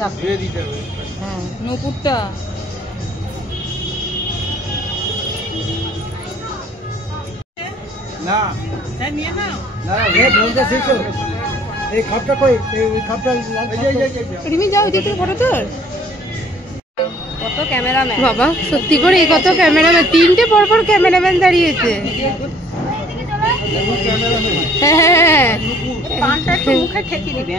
হ্যাঁ নূপুরটা না নিয়ে নাও না বলতে শেষো এই খাপটা কই এই খাপটা রিমি যাও দিতে ফটো তোর কত ক্যামেরাম্যান বাবা সত্যি করে এই কত ক্যামেরাম্যান তিনটে পরপর ক্যামেরাম্যান দাঁড়িয়েছে হ্যাঁ পানটা একটু মুখে ঠেকিয়ে নিবে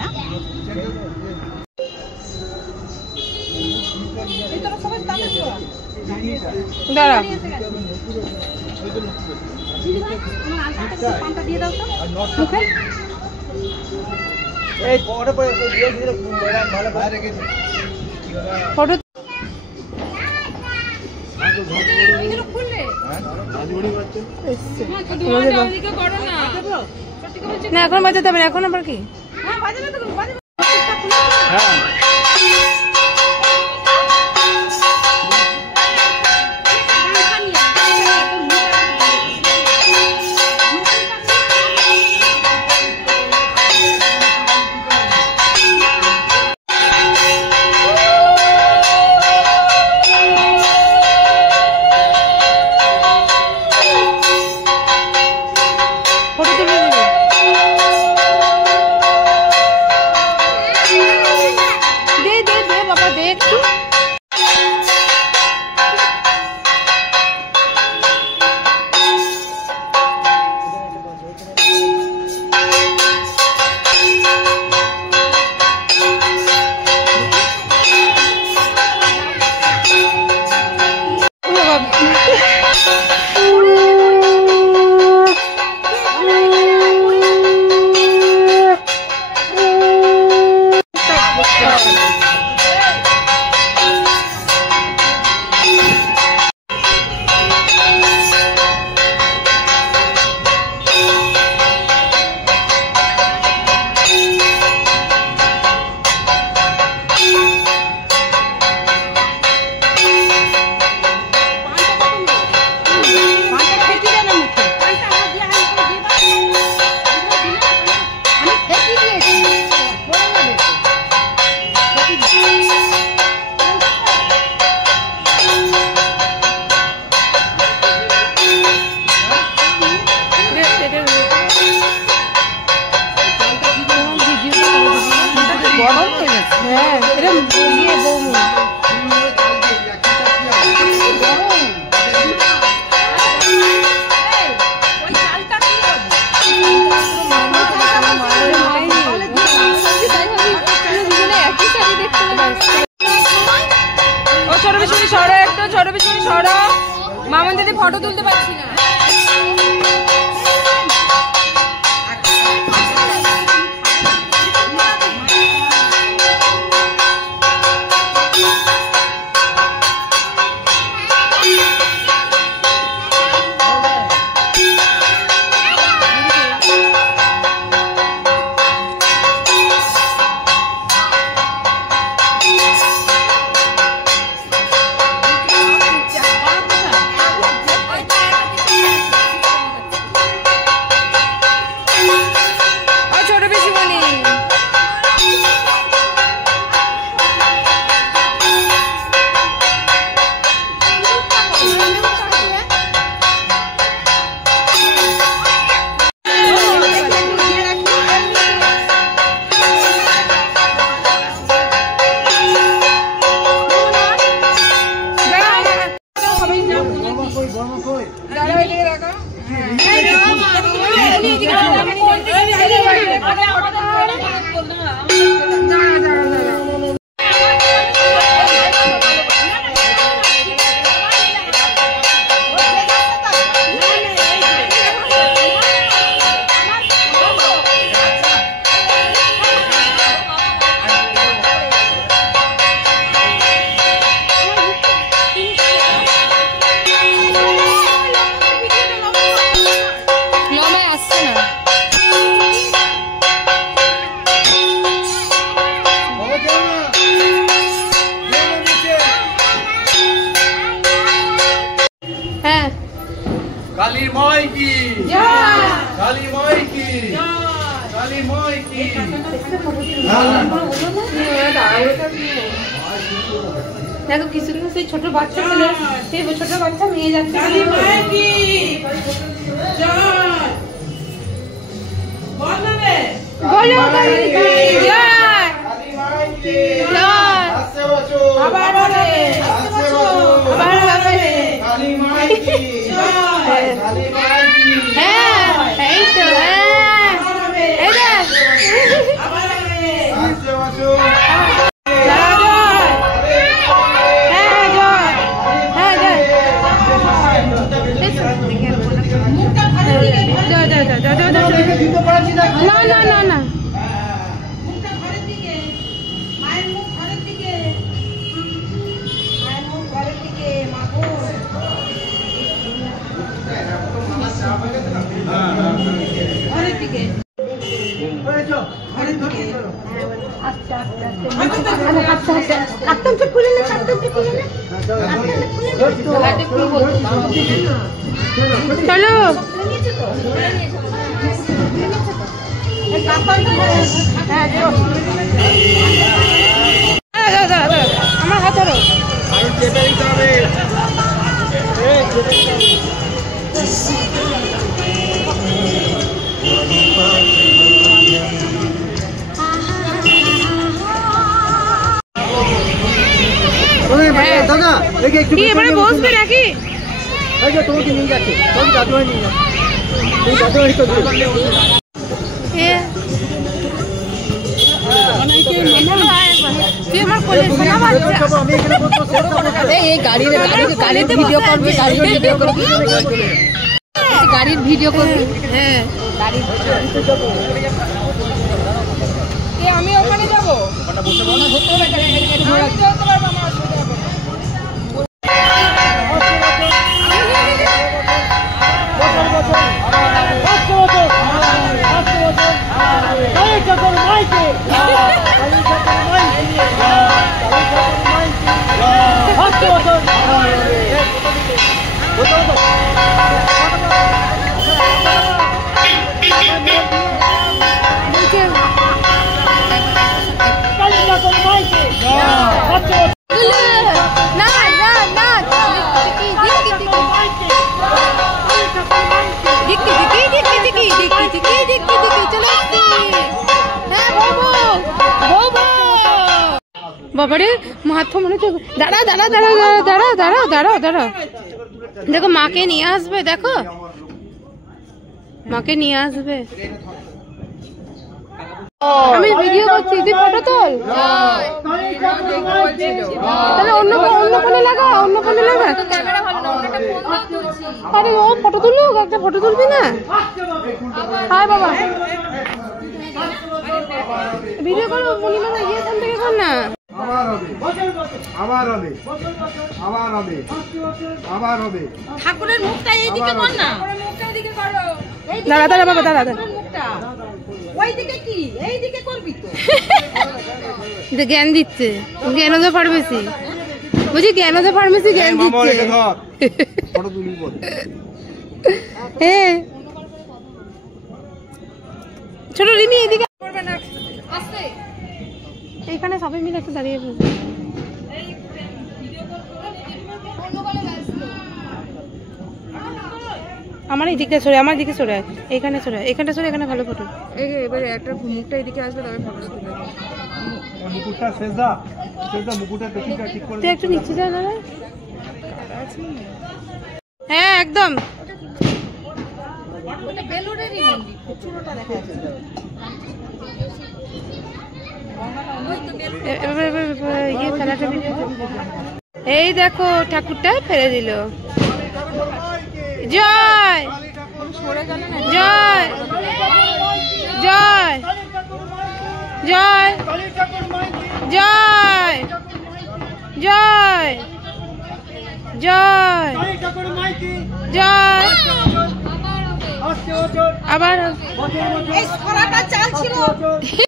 দাঁড়া পানটা দিয়ে দাও তো মুখে এই ফটো পড়ে দিয়ে দিয়ে ভালো বাইরে রেখেছে ফটো না এখন বাজাতে হবে না এখন আবার কি মামন দিদি ফটো তুলতে পারছি না দেখো কিছু সেই ছোট বাচ্চা ছিল, সেই ছোট বাচ্চা নিয়ে যাচ্ছে। চলো আমার হাত ধরো। এবারে বসবে নাকি? তোমাকে নিয়ে যাচ্ছে, তোমাকে দাদুভাই নিয়ে যাচ্ছে, তুমি দাদুভাই তো গাড়ির ভিডিও করবি। হ্যাঁ আমি ওখানে যাবো। বাবারে মাথা মনে হচ্ছে। দাঁড়াও দাঁড়াও দাঁড়াও দাঁড়াও দাঁড়াও দাঁড়াও দাঁড়াও, দেখো মাকে নিয়ে আসবে, দেখো মাকে নিয়ে আসবে। আমি ভিডিও করছি, তুই ফটো তোল। তাহলে অন্য ফোনে লাগা, অন্য ফোনে লাগা। আরে ও ফটো তুলুক, একটা ফটো তুলবি না? হাই বাবা, ভিডিও করো। পূর্ণিমা এখান থেকে কর না। ঠাকুরের মুখটা এইদিকে কর না। দাঁড়া দাঁড়া বাবা, দাঁড়া দাঁড়া। ওইদিকে কি এইদিকে করবি তো? জ্ঞান দিচ্ছে, জ্ঞানদা ফার্মেসি, বুঝি জ্ঞানদা ফার্মেসি জ্ঞান দিচ্ছে। হ্যাঁ ছোট রিমি এদিকে, এইখানে সবাই মিলে একটু দাঁড়িয়ে পড়বে। আমার এই দিকে সরে, আমার দিকে সরে, এখানে সরে, এখানটা সরে, এখানে ভালো ফটো। এবারে একটা মুখটা এদিকে আসবে, তবে ফটো তুলবে। মুকুটটা সেজদা, সেজদা মুকুটটা পেছনটা ঠিক করে। তুই একটু নিচে যা না। হ্যাঁ একদম। ওটা বেলুড়েরই মন্দির, ছোটটা দেখা যাচ্ছে। এই দেখো ঠাকুরটা ফেলে দিল। জয় জয় জয় জয় জয় জয় জয় জয়। আবার এই ছড়াটা চাল ছিল।